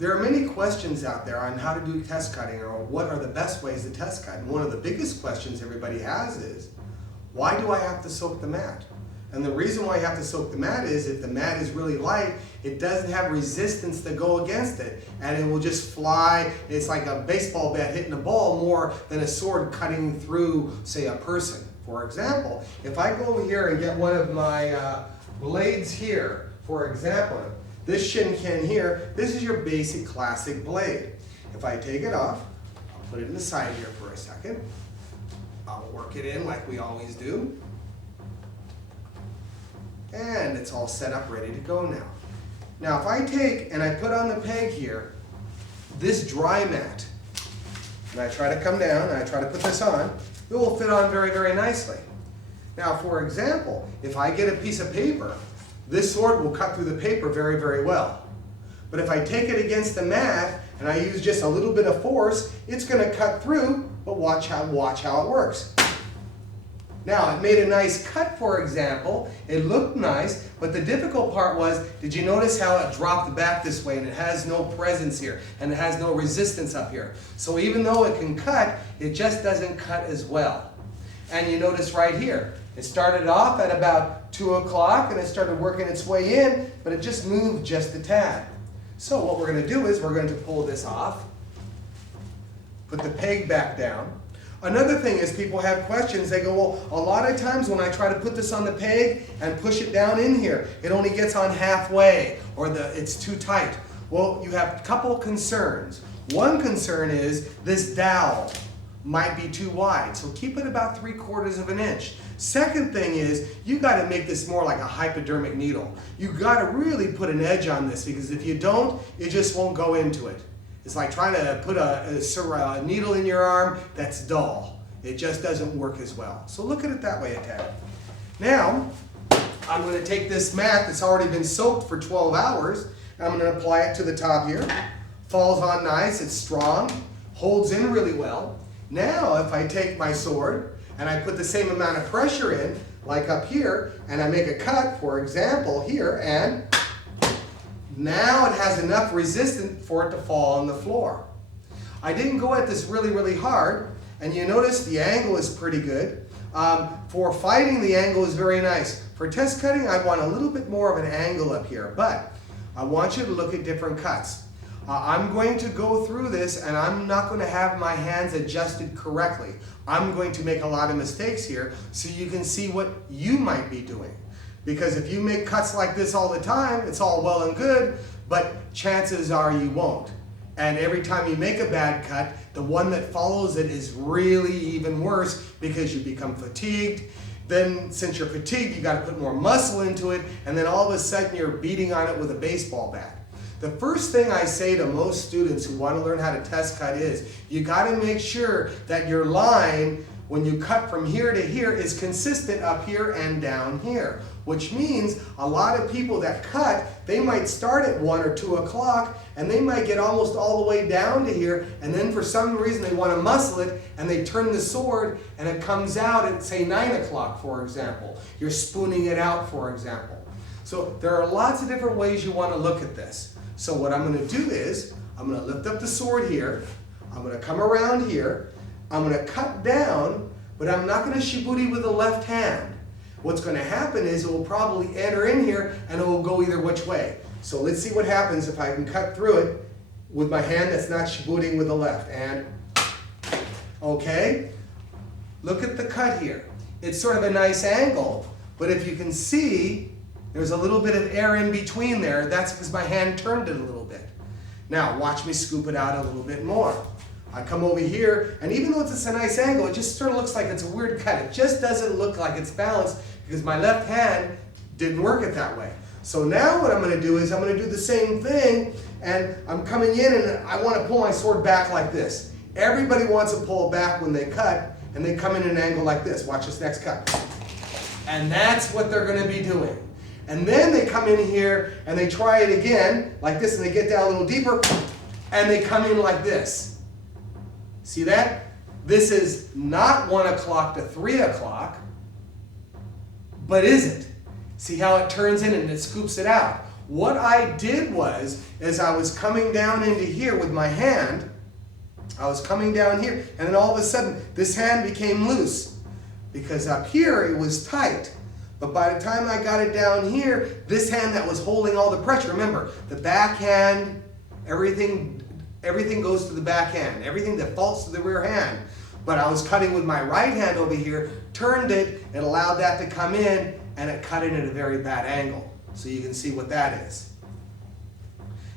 There are many questions out there on how to do test cutting or what are the best ways to test cut. And one of the biggest questions everybody has is, why do I have to soak the mat? And the reason why you have to soak the mat is if the mat is really light, it doesn't have resistance to go against it, and it will just fly. It's like a baseball bat hitting a ball more than a sword cutting through, say, a person. For example, if I go over here and get one of my blades here, for example, this Shinken here, this is your basic classic blade. If I take it off, I'll put it in the side here for a second. I'll work it in like we always do. And it's all set up, ready to go now. Now if I take and I put on the peg here, this dry mat, and I try to come down and I try to put this on, it will fit on very, very nicely. Now for example, if I get a piece of paper, this sword will cut through the paper very, very well. But if I take it against the mat and I use just a little bit of force, it's going to cut through, but watch how it works. Now, it made a nice cut, for example. It looked nice, but the difficult part was, did you notice how it dropped back this way and it has no presence here and it has no resistance up here? So even though it can cut, it just doesn't cut as well. And you notice right here, it started off at about 2 o'clock and it started working its way in, but it just moved just a tad. So what we're going to do is we're going to pull this off, put the peg back down. Another thing is people have questions. They go, well, a lot of times when I try to put this on the peg and push it down in here, it only gets on halfway or it's too tight. Well, you have a couple concerns. One concern is this dowel might be too wide, so keep it about 3/4 of an inch. Second thing is, you got to make this more like a hypodermic needle. You got to really put an edge on this, because if you don't, it just won't go into it. It's like trying to put a needle in your arm that's dull. It just doesn't work as well. So look at it that way a tad. Now, I'm going to take this mat that's already been soaked for 12 hours, and I'm going to apply it to the top here. Falls on nice, it's strong, holds in really well. Now, if I take my sword and I put the same amount of pressure in, like up here, and I make a cut, for example, here, and now it has enough resistance for it to fall on the floor. I didn't go at this really, really hard, and you notice the angle is pretty good. For fighting, the angle is very nice. For test cutting, I want a little bit more of an angle up here, but I want you to look at different cuts. I'm going to go through this, and I'm not going to have my hands adjusted correctly. I'm going to make a lot of mistakes here so you can see what you might be doing. Because if you make cuts like this all the time, it's all well and good, but chances are you won't. And every time you make a bad cut, the one that follows it is really even worse because you become fatigued. Then since you're fatigued, you got to put more muscle into it, and then all of a sudden you're beating on it with a baseball bat. The first thing I say to most students who want to learn how to test cut is, you got to make sure that your line, when you cut from here to here, is consistent up here and down here. Which means a lot of people that cut, they might start at 1 or 2 o'clock and they might get almost all the way down to here, and then for some reason they want to muscle it and they turn the sword and it comes out at, say, 9 o'clock, for example. You're spooning it out, for example. So there are lots of different ways you want to look at this. So what I'm going to do is, I'm going to lift up the sword here, I'm going to come around here, I'm going to cut down, but I'm not going to shiburi with the left hand. What's going to happen is it will probably enter in here and it will go either which way. So let's see what happens if I can cut through it with my hand that's not shiburing with the left. And, okay, look at the cut here. It's sort of a nice angle, but if you can see, there's a little bit of air in between there. That's because my hand turned it a little bit. Now, watch me scoop it out a little bit more. I come over here, and even though it's a nice angle, it just sort of looks like it's a weird cut. It just doesn't look like it's balanced because my left hand didn't work it that way. So now what I'm going to do is I'm going to do the same thing, and I'm coming in and I want to pull my sword back like this. Everybody wants to pull it back when they cut, and they come in an angle like this. Watch this next cut. And that's what they're going to be doing. And then they come in here and they try it again like this, and they get down a little deeper and they come in like this. See that? This is not 1 o'clock to 3 o'clock, but is it? See how it turns in and it scoops it out? what I did was, as I was coming down into here with my hand, I was coming down here, and then all of a sudden, this hand became loose. Because up here, it was tight. But by the time I got it down here, this hand that was holding all the pressure, remember, the backhand, everything goes to the backhand. Everything defaults to the rear hand. But I was cutting with my right hand over here, turned it, it allowed that to come in, and it cut it at a very bad angle. So you can see what that is.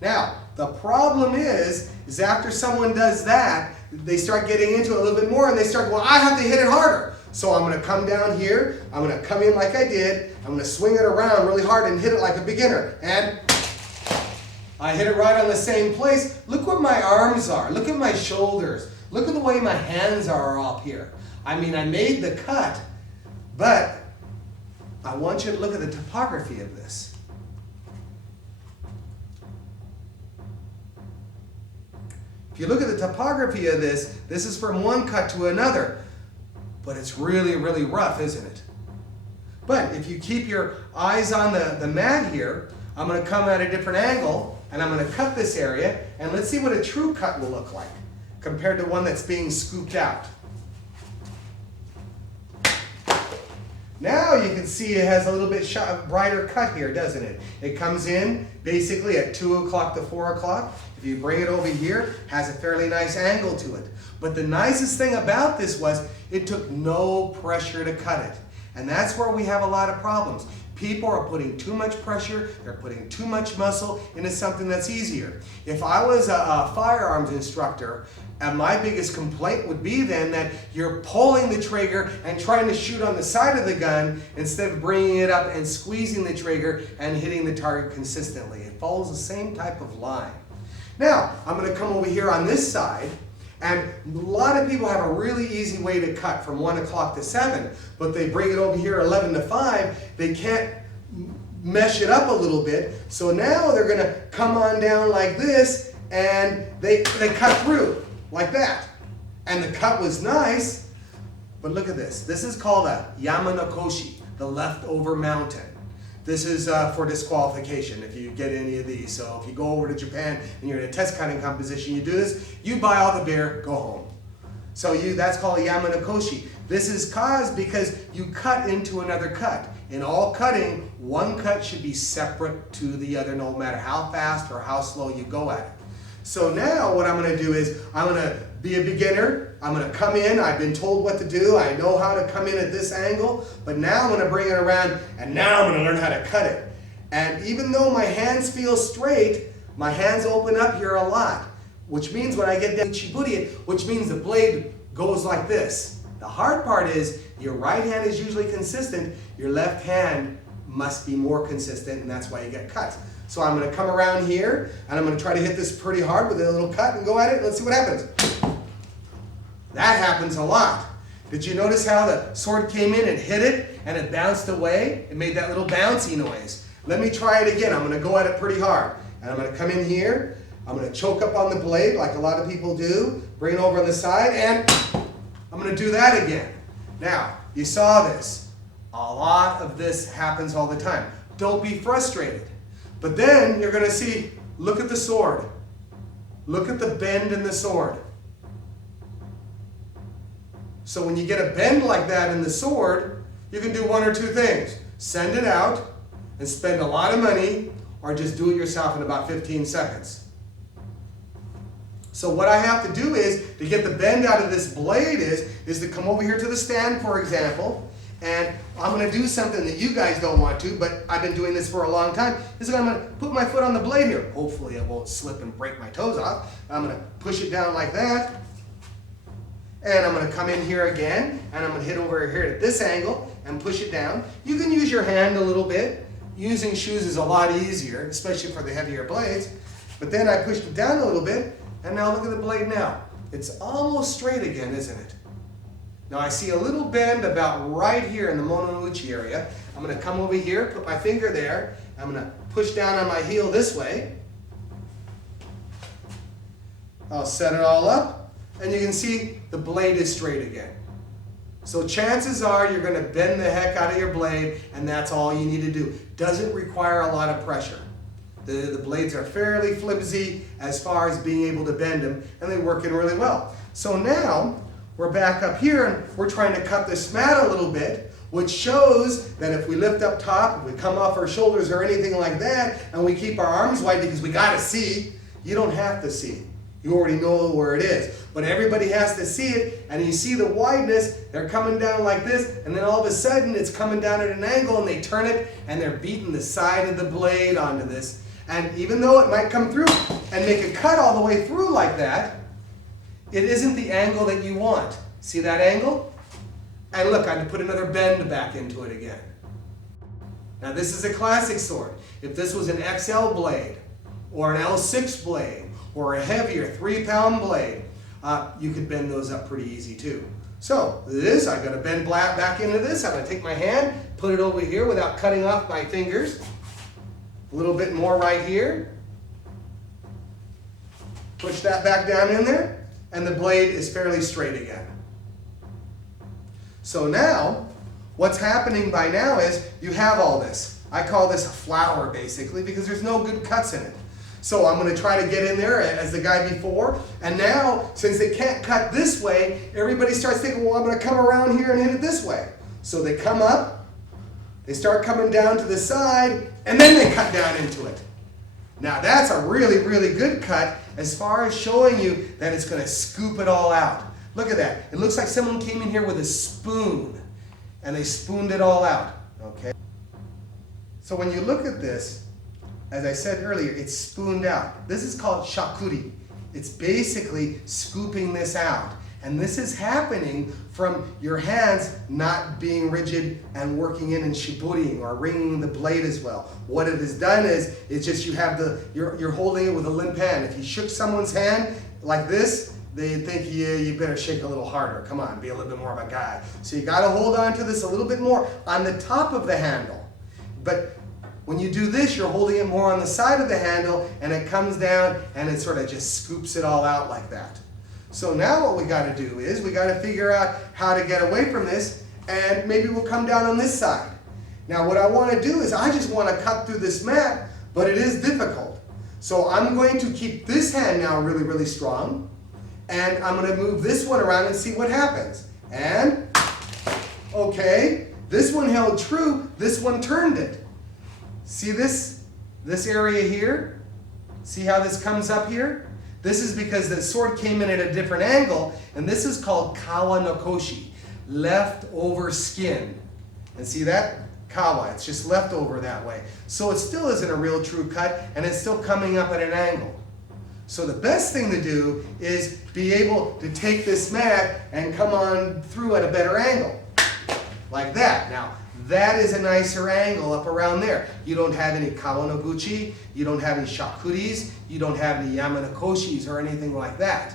Now, the problem is after someone does that, they start getting into it a little bit more, and they start, well, I have to hit it harder. So I'm going to come down here, I'm going to come in like I did, I'm going to swing it around really hard and hit it like a beginner. And I hit it right on the same place. Look where my arms are. Look at my shoulders. Look at the way my hands are up here. I mean, I made the cut, but I want you to look at the topography of this. If you look at the topography of this, this is from one cut to another. But it's really, really rough, isn't it? But if you keep your eyes on the mat here, I'm going to come at a different angle, and I'm going to cut this area, and let's see what a true cut will look like compared to one that's being scooped out. Now you can see it has a little bit brighter cut here, doesn't it? It comes in basically at 2 o'clock to 4 o'clock. If you bring it over here, it has a fairly nice angle to it. But the nicest thing about this was it took no pressure to cut it. And that's where we have a lot of problems. People are putting too much pressure, they're putting too much muscle into something that's easier. If I was a firearms instructor, and my biggest complaint would be then that you're pulling the trigger and trying to shoot on the side of the gun instead of bringing it up and squeezing the trigger and hitting the target consistently. It follows the same type of line. Now, I'm going to come over here on this side, and a lot of people have a really easy way to cut from 1 o'clock to 7, but they bring it over here 11 to 5, they can't mesh it up a little bit, so now they're going to come on down like this, and they cut through like that. And the cut was nice, but look at this. This is called a Yamanakoshi, the leftover mountain. This is for disqualification if you get any of these. So if you go over to Japan and you're in a test cutting competition, you do this, you buy all the beer, go home. So that's called a Yamanakoshi. This is caused because you cut into another cut. In all cutting, one cut should be separate to the other no matter how fast or how slow you go at it. So now what I'm going to do is I'm going to be a beginner. I'm going to come in. I've been told what to do. I know how to come in at this angle. But now I'm going to bring it around, and now I'm going to learn how to cut it. And even though my hands feel straight, my hands open up here a lot, which means when I get down Chiburi, which means the blade goes like this. The hard part is your right hand is usually consistent. Your left hand must be more consistent, and that's why you get cuts. So I'm going to come around here, and I'm going to try to hit this pretty hard with a little cut and go at it. Let's see what happens. That happens a lot. Did you notice how the sword came in and hit it, and it bounced away? It made that little bouncy noise. Let me try it again. I'm going to go at it pretty hard. And I'm going to come in here. I'm going to choke up on the blade like a lot of people do. Bring it over on the side, and I'm going to do that again. Now, you saw this. A lot of this happens all the time. Don't be frustrated. But then you're going to see, look at the sword. Look at the bend in the sword. So when you get a bend like that in the sword, you can do one or two things. Send it out and spend a lot of money, or just do it yourself in about 15 seconds. So what I have to do is, to get the bend out of this blade is to come over here to the stand, for example, and I'm going to do something that you guys don't want to, but I've been doing this for a long time, is I'm going to put my foot on the blade here. Hopefully it won't slip and break my toes off. I'm going to push it down like that, and I'm going to come in here again, and I'm going to hit over here at this angle and push it down. You can use your hand a little bit. Using shoes is a lot easier, especially for the heavier blades. But then I pushed it down a little bit, and now look at the blade now. It's almost straight again, isn't it? Now I see a little bend about right here in the Monouchi area. I'm going to come over here, put my finger there. I'm going to push down on my heel this way. I'll set it all up, and you can see the blade is straight again. So chances are you're going to bend the heck out of your blade, and that's all you need to do. Doesn't require a lot of pressure. The blades are fairly flimsy as far as being able to bend them, and they work in really well. So now we're back up here and we're trying to cut this mat a little bit, which shows that if we lift up top, if we come off our shoulders or anything like that, and we keep our arms wide because we got to see, you don't have to see. You already know where it is. But everybody has to see it, and you see the wideness, they're coming down like this, and then all of a sudden it's coming down at an angle, and they turn it, and they're beating the side of the blade onto this. And even though it might come through and make a cut all the way through like that, it isn't the angle that you want. See that angle? And look, I put another bend back into it again. Now this is a classic sword. If this was an XL blade, or an L6 blade, or a heavier 3-pound blade, you could bend those up pretty easy too. So this, I'm going to bend back into this. I'm going to take my hand, put it over here without cutting off my fingers. A little bit more right here. Push that back down in there, and the blade is fairly straight again. So now, what's happening by now is you have all this. I call this a flower basically because there's no good cuts in it. So I'm going to try to get in there as the guy before, and now since they can't cut this way, everybody starts thinking, well, I'm going to come around here and hit it this way. So they come up, they start coming down to the side, and then they cut down into it. Now that's a really, really good cut as far as showing you that it's going to scoop it all out. Look at that. It looks like someone came in here with a spoon and they spooned it all out. Okay. So when you look at this, as I said earlier, it's spooned out. This is called shakuri. It's basically scooping this out. And this is happening from your hands not being rigid and working in and shiburiing or wringing the blade as well. What it has done is, it's just you have you're holding it with a limp hand. If you shook someone's hand like this, they'd think you better shake a little harder. Come on, be a little bit more of a guy. So you got to hold on to this a little bit more on the top of the handle. But when you do this, you're holding it more on the side of the handle, and it comes down and it sort of just scoops it all out like that. So now what we got to do is we got to figure out how to get away from this, and maybe we'll come down on this side. Now what I want to do is I just want to cut through this mat, but it is difficult. So I'm going to keep this hand now really, really strong, and I'm going to move this one around and see what happens. And, okay, this one held true, this one turned it. See this area here? See how this comes up here? This is because the sword came in at a different angle, and this is called kawa no koshi, leftover skin. And see that? Kawa, it's just left over that way. So it still isn't a real true cut, and it's still coming up at an angle. So the best thing to do is be able to take this mat and come on through at a better angle, like that. Now, that is a nicer angle up around there. You don't have any Kawanoguchi, you don't have any shakuris, you don't have any yamanokoshis or anything like that.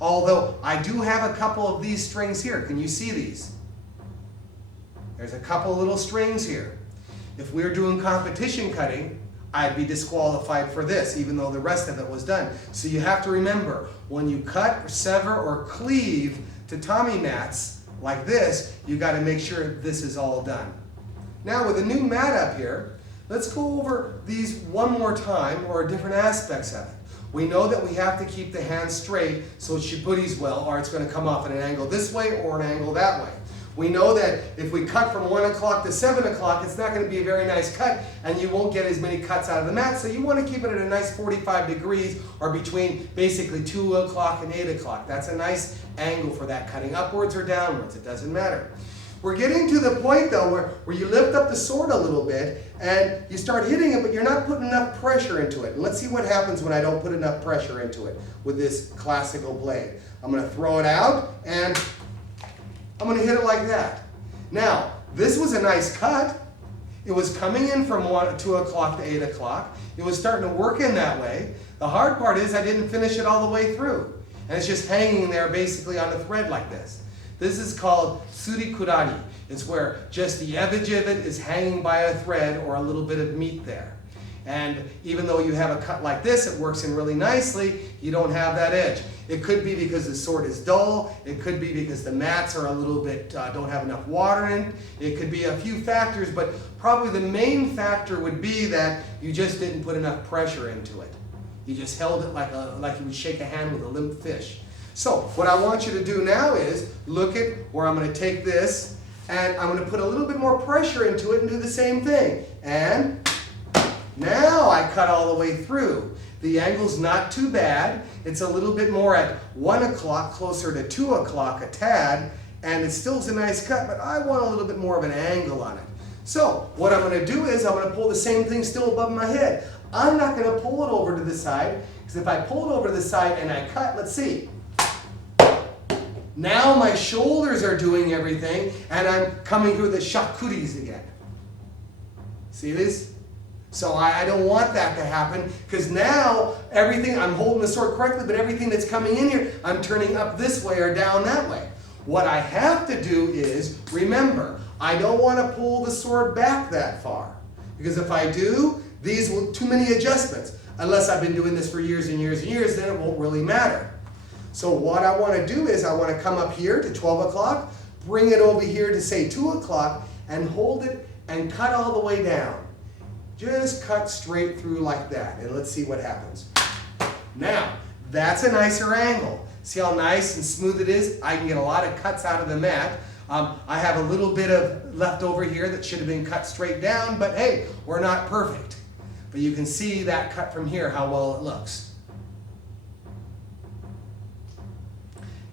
Although I do have a couple of these strings here. Can you see these? There's a couple little strings here. If we were doing competition cutting, I'd be disqualified for this, even though the rest of it was done. So you have to remember, when you cut, or sever, or cleave tatami mats like this, you got to make sure this is all done. Now with a new mat up here, let's go over these one more time, or different aspects of it. We know that we have to keep the hand straight so it shiburis well, or it's going to come off at an angle this way or an angle that way. We know that if we cut from 1 o'clock to 7 o'clock, it's not going to be a very nice cut, and you won't get as many cuts out of the mat, so you want to keep it at a nice 45 degrees, or between basically 2 o'clock and 8 o'clock. That's a nice angle for that, cutting upwards or downwards, it doesn't matter. We're getting to the point though where you lift up the sword a little bit and you start hitting it, but you're not putting enough pressure into it. And let's see what happens when I don't put enough pressure into it with this classical blade. I'm going to throw it out and I'm going to hit it like that. Now, this was a nice cut. It was coming in from 2 o'clock to 8 o'clock. It was starting to work in that way. The hard part is I didn't finish it all the way through. And it's just hanging there basically on a thread like this. This is called surikurari. It's where just the edge of it is hanging by a thread or a little bit of meat there. And even though you have a cut like this, it works in really nicely, you don't have that edge. It could be because the sword is dull. It could be because the mats are a little bit, don't have enough water in it. It could be a few factors, but probably the main factor would be that you just didn't put enough pressure into it. You just held it like you would shake a hand with a limp fish. So what I want you to do now is look at where I'm going to take this and I'm going to put a little bit more pressure into it and do the same thing. And now I cut all the way through. The angle's not too bad. It's a little bit more at 1 o'clock, closer to 2 o'clock a tad, and it still is a nice cut, but I want a little bit more of an angle on it. So what I'm going to do is I'm going to pull the same thing still above my head. I'm not going to pull it over to the side, because if I pull it over to the side and I cut, let's see. Now my shoulders are doing everything, and I'm coming through the shakuris again. See this? So I don't want that to happen, because now everything, I'm holding the sword correctly, but everything that's coming in here, I'm turning up this way or down that way. What I have to do is, remember, I don't want to pull the sword back that far, because if I do, these will, too many adjustments. Unless I've been doing this for years and years and years, then it won't really matter. So what I want to do is I want to come up here to 12 o'clock, bring it over here to say 2 o'clock, and hold it and cut all the way down. Just cut straight through like that, and let's see what happens. Now, that's a nicer angle. See how nice and smooth it is? I can get a lot of cuts out of the mat. I have a little bit of left over here that should have been cut straight down, but hey, we're not perfect. But you can see that cut from here, how well it looks.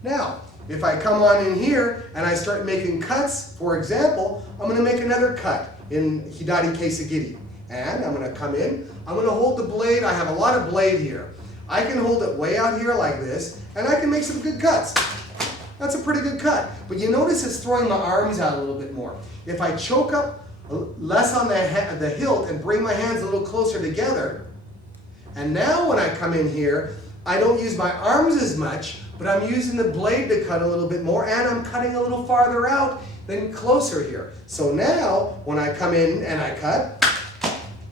Now, if I come on in here and I start making cuts, for example, I'm going to make another cut in Hidari Keisagiri. And I'm going to come in, I'm going to hold the blade, I have a lot of blade here. I can hold it way out here like this, and I can make some good cuts. That's a pretty good cut. But you notice it's throwing my arms out a little bit more. If I choke up less on the hilt and bring my hands a little closer together, and now when I come in here, I don't use my arms as much, but I'm using the blade to cut a little bit more, and I'm cutting a little farther out than closer here. So now, when I come in and I cut,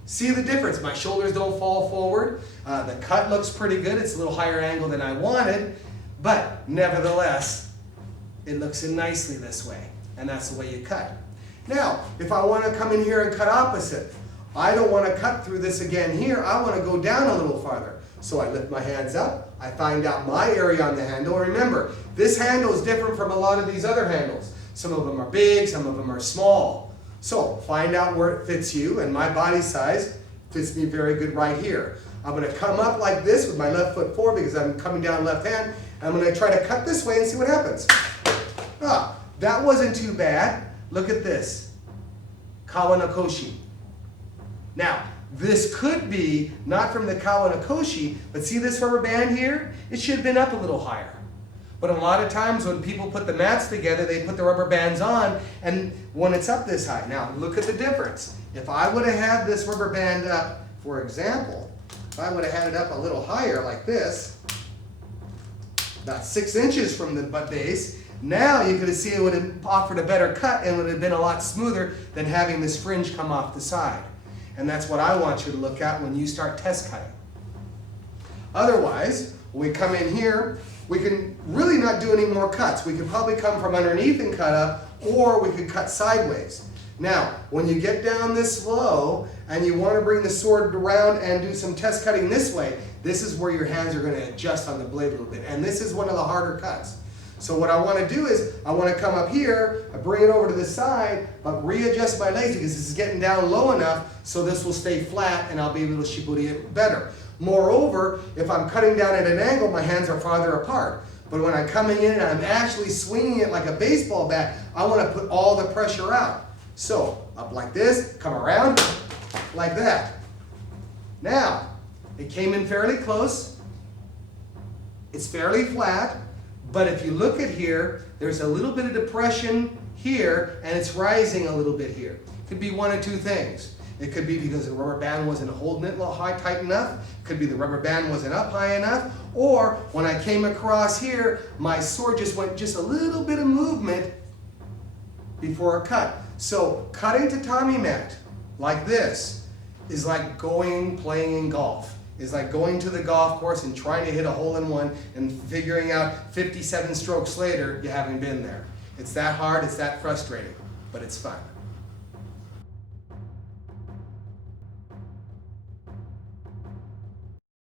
see the difference? My shoulders don't fall forward. The cut looks pretty good. It's a little higher angle than I wanted, but nevertheless, it looks in nicely this way, and that's the way you cut. Now, if I want to come in here and cut opposite, I don't want to cut through this again here. I want to go down a little farther. So I lift my hands up. I find out my area on the handle. Remember, this handle is different from a lot of these other handles. Some of them are big, some of them are small. So find out where it fits you, and my body size fits me very good right here. I'm going to come up like this with my left foot forward because I'm coming down left hand. I'm going to try to cut this way and see what happens. Ah, that wasn't too bad. Look at this. Kawanakoshi. Now, this could be not from the Kawanakoshi, but see this rubber band here? It should have been up a little higher. But a lot of times when people put the mats together, they put the rubber bands on, and when it's up this high. Now, look at the difference. If I would have had this rubber band up, for example, if I would have had it up a little higher like this, about 6 inches from the butt base, now you could have seen it would have offered a better cut and would have been a lot smoother than having this fringe come off the side. And that's what I want you to look at when you start test cutting. Otherwise, when we come in here, we can really not do any more cuts. We could probably come from underneath and cut up, or we could cut sideways. Now, when you get down this low and you want to bring the sword around and do some test cutting this way, this is where your hands are going to adjust on the blade a little bit. And this is one of the harder cuts. So what I want to do is, I want to come up here, I bring it over to the side, but readjust my legs because this is getting down low enough so this will stay flat and I'll be able to shiburi it better. Moreover, if I'm cutting down at an angle, my hands are farther apart. But when I'm coming in and I'm actually swinging it like a baseball bat, I want to put all the pressure out. So, up like this, come around, like that. Now, it came in fairly close. It's fairly flat. But if you look at here, there's a little bit of depression here, and it's rising a little bit here. It could be one of two things. It could be because the rubber band wasn't holding it tight enough. It could be the rubber band wasn't up high enough. Or when I came across here, my sword just went just a little bit of movement before a cut. So cutting tatami mat like this, is like playing golf. It's like going to the golf course and trying to hit a hole-in-one and figuring out 57 strokes later you haven't been there. It's that hard, it's that frustrating, but it's fun.